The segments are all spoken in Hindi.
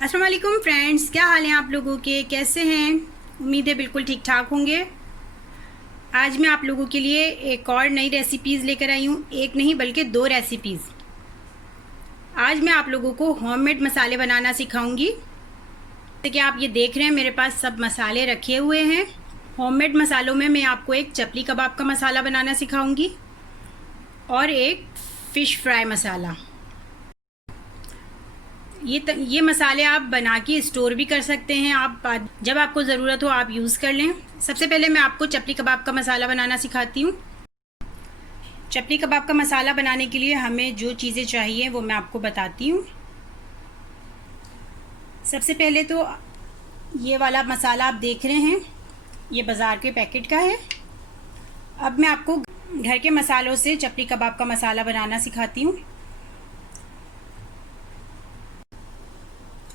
अस्सलाम वालेकुम फ्रेंड्स, क्या हाल है आप लोगों के? कैसे हैं? उम्मीद है बिल्कुल ठीक ठाक होंगे। आज मैं आप लोगों के लिए एक और नई रेसिपीज़ लेकर आई हूँ। एक नहीं बल्कि दो रेसिपीज़। आज मैं आप लोगों को होममेड मसाले बनाना सिखाऊंगी। जैसे कि आप ये देख रहे हैं, मेरे पास सब मसाले रखे हुए हैं। होममेड मसालों में मैं आपको एक चपली कबाब का मसाला बनाना सिखाऊंगी और एक फ़िश फ्राई मसाला। ये मसाले आप बना के स्टोर भी कर सकते हैं। आप जब आपको ज़रूरत हो आप यूज़ कर लें। सबसे पहले मैं आपको चपली कबाब का मसाला बनाना सिखाती हूँ। चपली कबाब का मसाला बनाने के लिए हमें जो चीज़ें चाहिए वो मैं आपको बताती हूँ। सबसे पहले तो ये वाला मसाला आप देख रहे हैं, ये बाज़ार के पैकेट का है। अब मैं आपको घर के मसालों से चपली कबाब का मसाला बनाना सिखाती हूँ।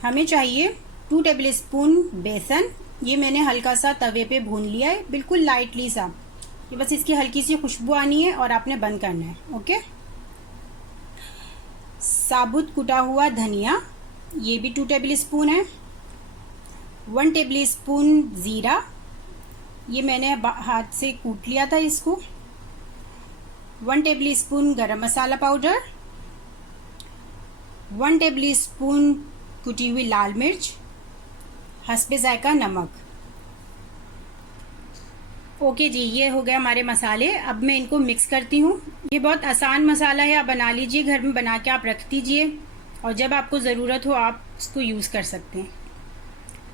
हमें चाहिए 2 टेबल स्पून बेसन। ये मैंने हल्का सा तवे पे भून लिया है, बिल्कुल लाइटली सा। ये बस इसकी हल्की सी खुशबू आनी है और आपने बंद करना है। ओके। साबुत कुटा हुआ धनिया, ये भी 2 टेबल स्पून है। 1 टेबल स्पून ज़ीरा, ये मैंने हाथ से कूट लिया था इसको। 1 टेबल स्पून गरम मसाला पाउडर। 1 टेबल स्पून कुटी हुई लाल मिर्च। हस्बे जायका नमक। ओके जी, ये हो गया हमारे मसाले। अब मैं इनको मिक्स करती हूँ। ये बहुत आसान मसाला है, आप बना लीजिए, घर में बना के आप रख दीजिए और जब आपको ज़रूरत हो आप इसको यूज़ कर सकते हैं।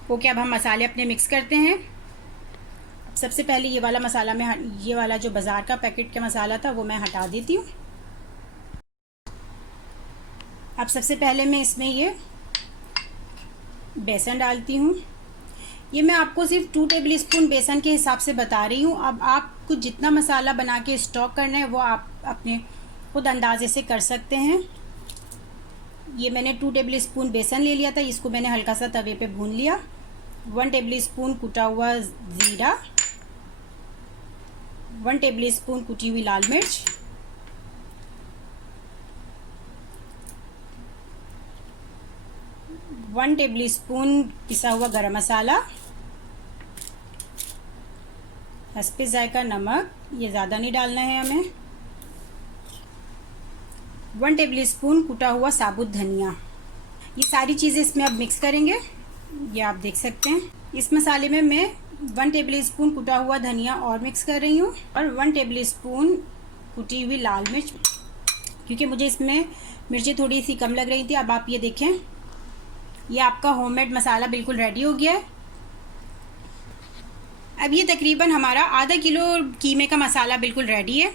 ओके, अब हम मसाले अपने मिक्स करते हैं। अब सबसे पहले ये वाला मसाला ये वाला जो बाज़ार का पैकेट का मसाला था वो मैं हटा देती हूँ। अब सबसे पहले मैं इसमें ये बेसन डालती हूँ। ये मैं आपको सिर्फ 2 टेबल स्पून बेसन के हिसाब से बता रही हूँ। अब आपको जितना मसाला बना के स्टॉक करना है वो आप अपने खुद अंदाजे से कर सकते हैं। ये मैंने 2 टेबल स्पून बेसन ले लिया था, इसको मैंने हल्का सा तवे पे भून लिया। 1 टेबल स्पून कुटा हुआ ज़ीरा। 1 टेबल स्पून कुटी हुई लाल मिर्च। 1 टेबल स्पून पिसा हुआ गरम मसाला। हस्बे जायका नमक, ये ज़्यादा नहीं डालना है हमें। 1 टेबल स्पून कुटा हुआ साबुत धनिया। ये सारी चीज़ें इसमें अब मिक्स करेंगे। ये आप देख सकते हैं। इस मसाले में मैं 1 टेबल स्पून कुटा हुआ धनिया और मिक्स कर रही हूँ और 1 टेबल स्पून कुटी हुई लाल मिर्च, क्योंकि मुझे इसमें मिर्ची थोड़ी सी कम लग रही थी। अब आप ये देखें, ये आपका होममेड मसाला बिल्कुल रेडी हो गया है। अब ये तकरीबन हमारा आधा किलो कीमे का मसाला बिल्कुल रेडी है।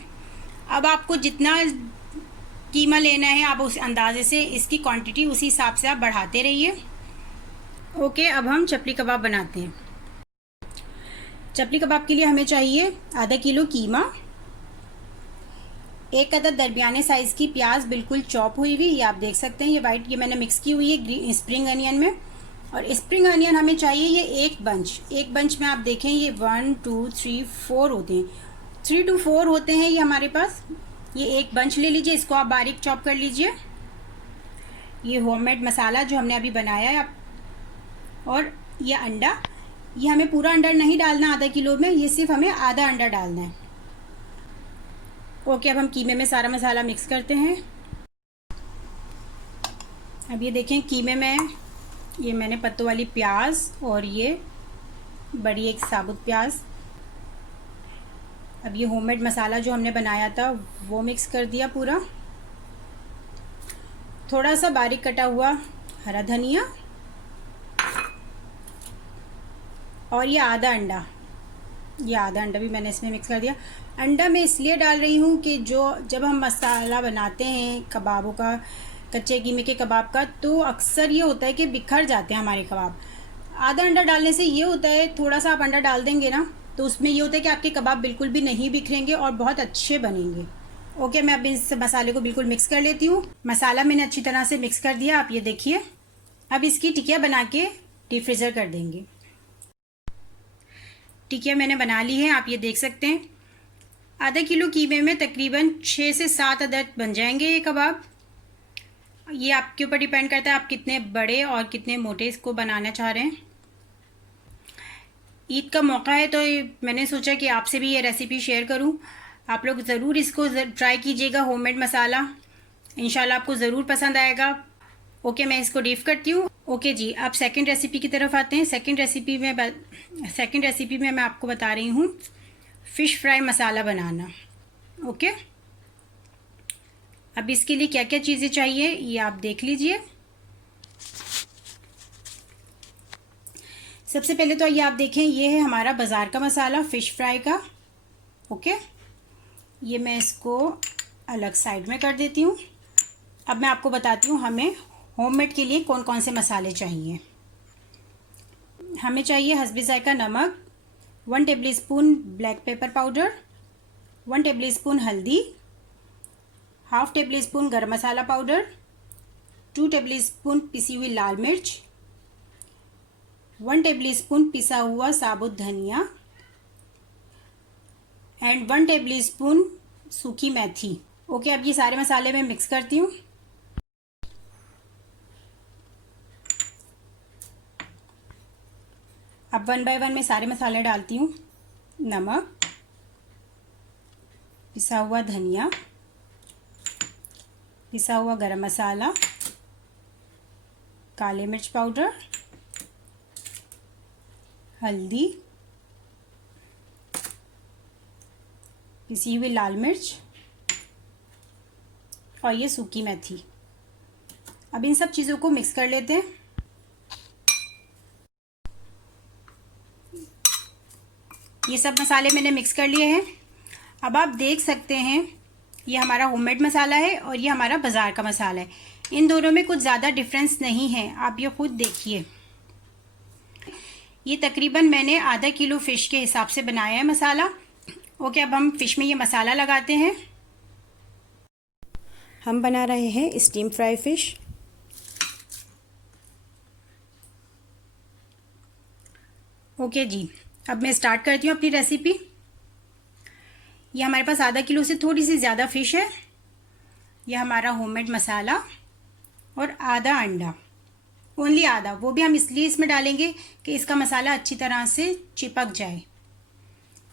अब आपको जितना कीमा लेना है आप उस अंदाजे से इसकी क्वांटिटी उसी हिसाब से आप बढ़ाते रहिए। ओके, अब हम चपली कबाब बनाते हैं। चपली कबाब के लिए हमें चाहिए आधा किलो कीमा, एक अदद दरमियाने साइज़ की प्याज बिल्कुल चॉप हुई हुई, ये आप देख सकते हैं। ये वाइट ये मैंने मिक्स की हुई है स्प्रिंग अनियन में। और स्प्रिंग अनियन हमें चाहिए ये एक बंच में आप देखें ये 1 2 3 4 होते हैं, 3 to 4 होते हैं ये हमारे पास। ये एक बंच ले लीजिए, इसको आप बारीक चॉप कर लीजिए। ये होममेड मसाला जो हमने अभी बनाया है और ये अंडा, ये हमें पूरा अंडा नहीं डालना आधा किलो में, ये सिर्फ हमें आधा अंडा डालना है। ओके, अब हम कीमे में सारा मसाला मिक्स करते हैं। अब ये देखें कीमे में ये मैंने पत्तों वाली प्याज और ये बड़ी एक साबुत प्याज। अब ये होममेड मसाला जो हमने बनाया था वो मिक्स कर दिया पूरा। थोड़ा सा बारीक कटा हुआ हरा धनिया और ये आधा अंडा, ये आधा अंडा भी मैंने इसमें मिक्स कर दिया। अंडा मैं इसलिए डाल रही हूँ कि जब हम मसाला बनाते हैं कबाबों का, कच्चे कीमे के कबाब का, तो अक्सर ये होता है कि बिखर जाते हैं हमारे कबाब। आधा अंडा डालने से ये होता है, थोड़ा सा आप अंडा डाल देंगे ना तो उसमें ये होता है कि आपके कबाब बिल्कुल भी नहीं बिखरेंगे और बहुत अच्छे बनेंगे। ओके, मैं अब इस मसाले को बिल्कुल मिक्स कर लेती हूँ। मसाला मैंने अच्छी तरह से मिक्स कर दिया, आप ये देखिए। अब इसकी टिकिया बना के डीप फ्रीज़र कर देंगे। टिकिया मैंने बना ली है, आप ये देख सकते हैं। आधा किलो कीमे में तकरीबन 6 से 7 अदद बन जाएंगे ये कबाब। ये आपके ऊपर डिपेंड करता है आप कितने बड़े और कितने मोटे इसको बनाना चाह रहे हैं। ईद का मौका है तो मैंने सोचा कि आपसे भी ये रेसिपी शेयर करूं। आप लोग ज़रूर इसको ट्राई कीजिएगा, होममेड मसाला, इंशाल्लाह आपको ज़रूर पसंद आएगा। ओके, मैं इसको डीप करती हूँ। ओके जी, अब सेकंड रेसिपी की तरफ आते हैं। सेकंड रेसिपी में मैं आपको बता रही हूँ फ़िश फ्राई मसाला बनाना। ओके, अब इसके लिए क्या क्या चीज़ें चाहिए ये आप देख लीजिए। सबसे पहले तो ये आप देखें, ये है हमारा बाज़ार का मसाला फ़िश फ्राई का। ओके, ये मैं इसको अलग साइड में कर देती हूँ। अब मैं आपको बताती हूँ हमें होममेड के लिए कौन कौन से मसाले चाहिए। हमें चाहिए हस्बे ज़ायका नमक, 1 tablespoon black pepper powder, 1 tablespoon हल्दी, हाफ टेबलस्पून गरम मसाला पाउडर, 2 टेबलस्पून पिसी हुई लाल मिर्च, 1 टेबलस्पून पिसा हुआ साबुत धनिया एंड 1 टेबलस्पून सूखी मेथी। ओके, अब ये सारे मसाले मैं मिक्स करती हूँ। अब 1 बाय 1 मैं सारे मसाले डालती हूँ। नमक, पिसा हुआ धनिया, पिसा हुआ गरम मसाला, काले मिर्च पाउडर, हल्दी, पिसी हुई लाल मिर्च और ये सूखी मेथी। अब इन सब चीज़ों को मिक्स कर लेते हैं। ये सब मसाले मैंने मिक्स कर लिए हैं। अब आप देख सकते हैं ये हमारा होममेड मसाला है और ये हमारा बाज़ार का मसाला है। इन दोनों में कुछ ज़्यादा डिफरेंस नहीं है, आप ये खुद देखिए। ये तकरीबन मैंने आधा किलो फ़िश के हिसाब से बनाया है मसाला। ओके, अब हम फ़िश में ये मसाला लगाते हैं। हम बना रहे हैं स्टीम फ्राई फ़िश। ओके जी, अब मैं स्टार्ट करती हूँ अपनी रेसिपी। ये हमारे पास आधा किलो से थोड़ी सी ज़्यादा फ़िश है। यह हमारा होममेड मसाला और आधा अंडा, ओनली आधा, वो भी हम इसलिए इसमें डालेंगे कि इसका मसाला अच्छी तरह से चिपक जाए।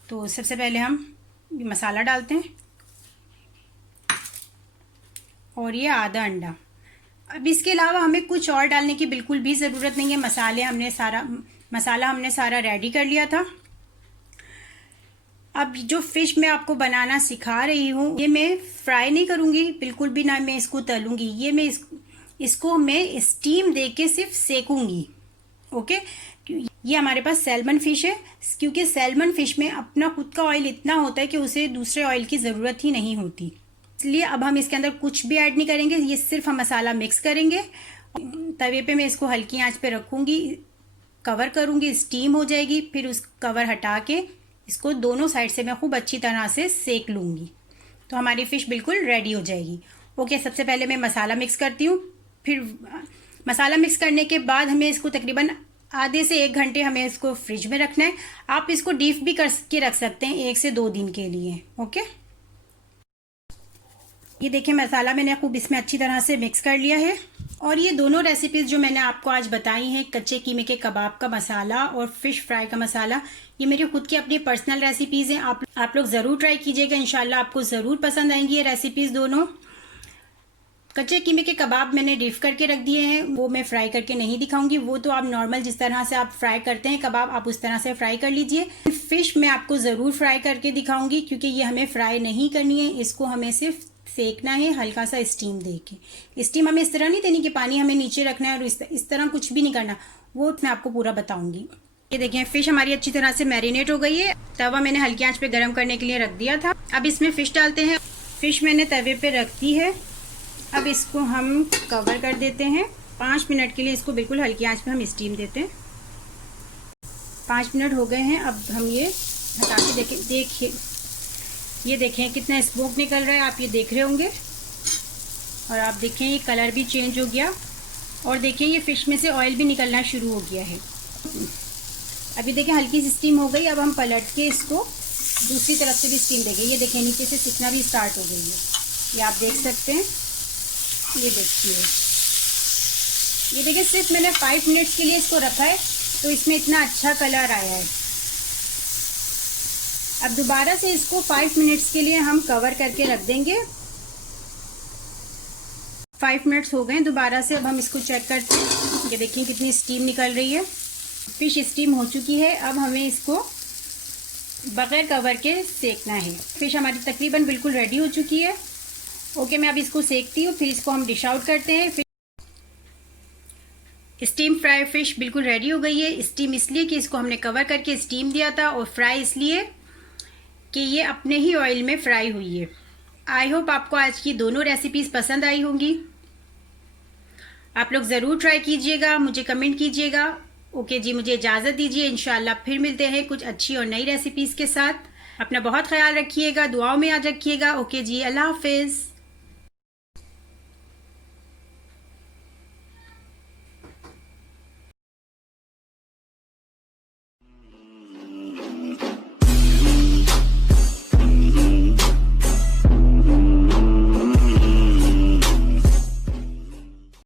तो सबसे पहले हम ये मसाला डालते हैं और ये आधा अंडा। अब इसके अलावा हमें कुछ और डालने की बिल्कुल भी ज़रूरत नहीं है। मसाला हमने सारा रेडी कर लिया था। अब जो फ़िश मैं आपको बनाना सिखा रही हूँ ये मैं फ्राई नहीं करूँगी बिल्कुल भी, ना मैं इसको तलूँगी। ये मैं इसको मैं स्टीम दे के सिर्फ सेकूँगी। ओके, ये हमारे पास सैल्मन फ़िश है, क्योंकि सैल्मन फ़िश में अपना खुद का ऑयल इतना होता है कि उसे दूसरे ऑयल की ज़रूरत ही नहीं होती। इसलिए अब हम इसके अंदर कुछ भी ऐड नहीं करेंगे, ये सिर्फ हम मसाला मिक्स करेंगे। तवे पे मैं इसको हल्की आंच पे रखूँगी, कवर करूँगी, स्टीम हो जाएगी। फिर उस कवर हटा के इसको दोनों साइड से मैं खूब अच्छी तरह से सेक लूँगी, तो हमारी फ़िश बिल्कुल रेडी हो जाएगी। ओके, सबसे पहले मैं मसाला मिक्स करती हूँ। फिर मसाला मिक्स करने के बाद हमें इसको तकरीबन आधे से 1 घंटे हमें इसको फ्रिज में रखना है। आप इसको डीप भी करके रख सकते हैं 1 से 2 दिन के लिए। ओके, ये देखिए मसाला मैंने खूब इसमें अच्छी तरह से मिक्स कर लिया है। और ये दोनों रेसिपीज़ जो मैंने आपको आज बताई हैं, कच्चे कीमे के कबाब का मसाला और फ़िश फ्राई का मसाला, ये मेरी खुद की अपनी पर्सनल रेसिपीज़ हैं। आप लोग ज़रूर ट्राई कीजिएगा, इंशाल्लाह आपको ज़रूर पसंद आएंगी ये रेसिपीज़ दोनों। कच्चे कीमे के कबाब मैंने डीप करके रख दिए हैं, वो मैं फ्राई करके नहीं दिखाऊंगी। वो तो आप नॉर्मल जिस तरह से आप फ्राई करते हैं कबाब, आप उस तरह से फ्राई कर लीजिए। फ़िश मैं आपको ज़रूर फ्राई करके दिखाऊंगी, क्योंकि ये हमें फ्राई नहीं करनी है, इसको हमें सिर्फ सेकना है हल्का सा स्टीम दे के। स्टीम हमें इस तरह नहीं देनी कि पानी हमें नीचे रखना है और इस तरह कुछ भी नहीं करना, वो मैं आपको पूरा बताऊंगी। ये देखिए फ़िश हमारी अच्छी तरह से मैरिनेट हो गई है। तवा मैंने हल्की आंच पे गर्म करने के लिए रख दिया था। अब इसमें फ़िश डालते हैं। फ़िश मैंने तवे पे रख दी है। अब इसको हम कवर कर देते हैं 5 मिनट के लिए। इसको बिल्कुल हल्की आंच पे हम स्टीम देते हैं। 5 मिनट हो गए हैं। अब हम ये हटा के देखिए, ये देखें कितना स्मोक निकल रहा है, आप ये देख रहे होंगे। और आप देखें ये कलर भी चेंज हो गया और देखिए ये फ़िश में से ऑयल भी निकलना शुरू हो गया है। अभी देखिए हल्की सी स्टीम हो गई। अब हम पलट के इसको दूसरी तरफ से भी स्टीम देंगे। ये देखिए नीचे से सिकना भी स्टार्ट हो गई है, ये आप देख सकते हैं। ये देखिए ये देखिए सिर्फ मैंने 5 मिनट्स के लिए इसको रखा है तो इसमें इतना अच्छा कलर आया है। अब दोबारा से इसको 5 मिनट्स के लिए हम कवर करके रख देंगे। 5 मिनट्स हो गए दोबारा से। अब हम इसको चेक करते हैं। ये देखिए कितनी स्टीम निकल रही है। फिश स्टीम हो चुकी है। अब हमें इसको बगैर कवर के सेकना है। फिश हमारी तकरीबन बिल्कुल रेडी हो चुकी है। ओके, मैं अब इसको सेकती हूँ, फिर इसको हम डिश आउट करते हैं। स्टीम फ्राई फिश बिल्कुल रेडी हो गई है। स्टीम इसलिए कि इसको हमने कवर करके स्टीम दिया था, और फ्राई इसलिए कि ये अपने ही ऑयल में फ्राई हुई है। आई होप आपको आज की दोनों रेसिपीज़ पसंद आई होंगी। आप लोग ज़रूर ट्राई कीजिएगा, मुझे कमेंट कीजिएगा। ओके जी, मुझे इजाज़त दीजिए। इंशाल्लाह फिर मिलते हैं कुछ अच्छी और नई रेसिपीज़ के साथ। अपना बहुत ख्याल रखिएगा, दुआओं में याद रखिएगा। ओके जी, अल्लाह हाफिज़।